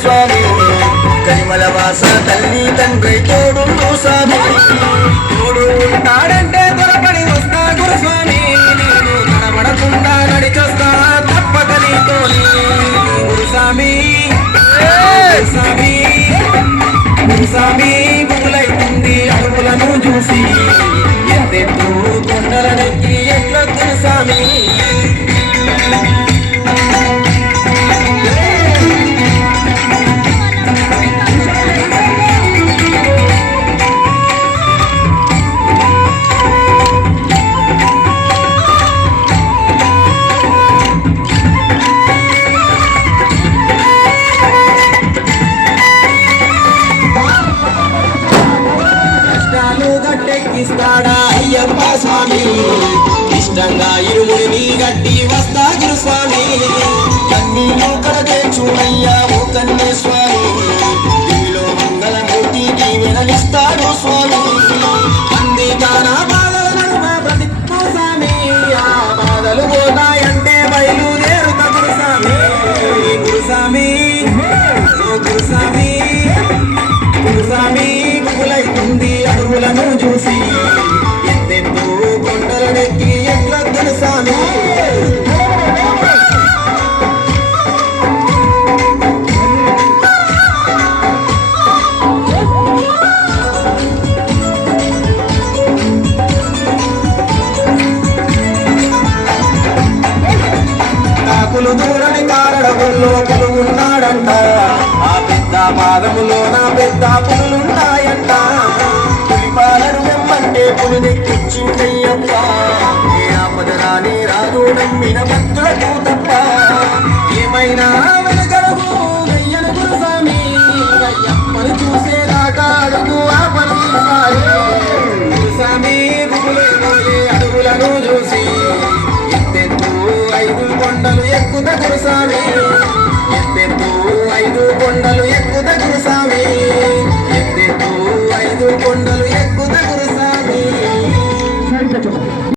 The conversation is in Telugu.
స్వామి కరిమల వాస తల్లి తండ్రి తోడు స్వామి తోడు ఉంటాడంటే దొరకని వస్తా గురుస్వామి నేను కనబడకుండా నడిచొస్తా తప్పక నీతోని గురుస్వామి గురుస్వామి గురుస్వామి గురులైతుంది అడుగులను చూసి ఎంతెత్తు కొండలనెక్కి ఎట్లా గురుస్వామి ఇస్తాడా అయ్యప్ప స్వామి ఇష్టంగా ఇరుముడిని గట్టి వస్తా గురుస్వామి కన్నీళ్ళు కడగేచుమయ్యా ఓ కన్నే స్వామి దివిలో మంగళమూర్తి దీవెనలిస్తాడు స్వామి అందిగానా బాధల నడుమ బ్రతికు స్వామి ఆ బాధలు పోతాయంటే బయలుదేరుత గురుస్వామి గురుస్వామి గురుస్వామి గురుస్వామి గుగులైతుంది అడుగులను చూసి ఎంతెంతో కొండలనెక్కి ఎట్లా గురుస్వామి కాకులు దూరని కారడవుల్లో కొలుగున్నాడంట ఆ పెద్ద పాదములో నా పెద్ద పులులున్నాయంట పులిపాలను వెమ్మంటే పులినెక్కిచ్చిందయ్యప్ప ఏ ఆపదరాని రాజు నమ్మిన భక్తులకు తప్ప ఏమైనా వెనకడుగు వెయ్యను గురుస్వామి అయ్యప్పని చూసేదాకా అడుగు ఆ పని గురుస్వామి గురులే అడుగులను చూసి ఎత్తెత్తు 5 కొండలు ఎక్కుత గురుస్వామి ఎత్తెత్తు 5 కొండలు